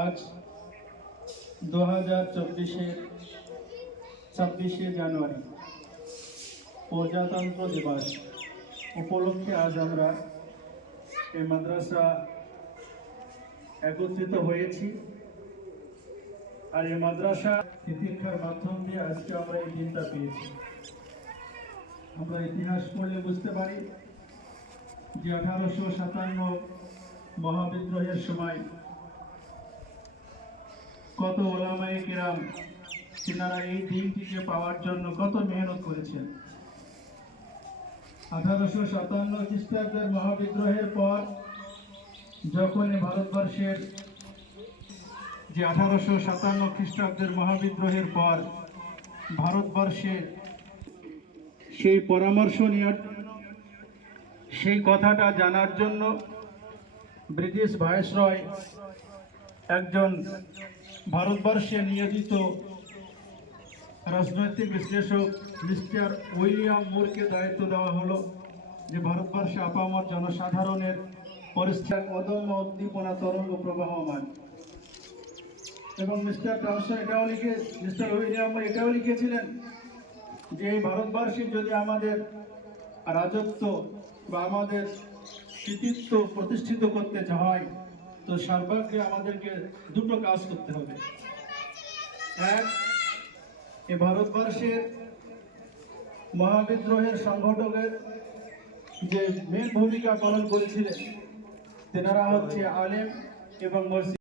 আজ দু হাজার চব্বিশের ছাব্বিশে জানুয়ারি, প্রজাতন্ত্র দিবস। উপলক্ষে আজ আমরা এই মাদ্রাসা একত্রিত হয়েছি। আর এই মাদ্রাসা তিতিক্ষার মাধ্যম দিয়ে আজকে আমরা এই দিনটা পেয়েছি। আমরা ইতিহাস পড়লে বুঝতে পারি যে আঠারোশো সাতান্ন মহাবিদ্রোহের সময় কত ওলামায়ে কেরাম তিনারা এই দিনটিকে পাওয়ার জন্য কত মেহনত করেছেন। আঠারোশো সাতান্ন খ্রিস্টাব্দের মহাবিদ্রোহের পর যখন ভারতবর্ষের যে আঠারোশো সাতান্ন খ্রিস্টাব্দের মহাবিদ্রোহের পর ভারতবর্ষে সেই পরামর্শ নেওয়ার সেই কথাটা জানার জন্য ব্রিটিশ ভাইসরয় একজন ভারতবর্ষে নিয়োজিত রাজনৈতিক বিশ্লেষক মিস্টার উইলিয়াম মুরকে দায়িত্ব দেওয়া হলো যে ভারতবর্ষে আপামর জনসাধারণের পরিস্থিতি অদম্য উদ্দীপনা, তরঙ্গ প্রবাহমান। এবং মিস্টার টমসন এটাও লিখে, মিস্টার উইলিয়াম এটাও লিখেছিলেন যে এই ভারতবর্ষে যদি আমাদের রাজত্ব বা আমাদের কৃতিত্ব প্রতিষ্ঠিত করতে চায় তো সর্বাগ্রে আমাদেরকে দুটো কাজ করতে হবে। এক, এ ভারতবর্ষের মহাবিদ্রোহের সংগঠকের যে মেন ভূমিকা পালন করেছিলেন, তেনারা হচ্ছে আলেম এবং মসজিদ।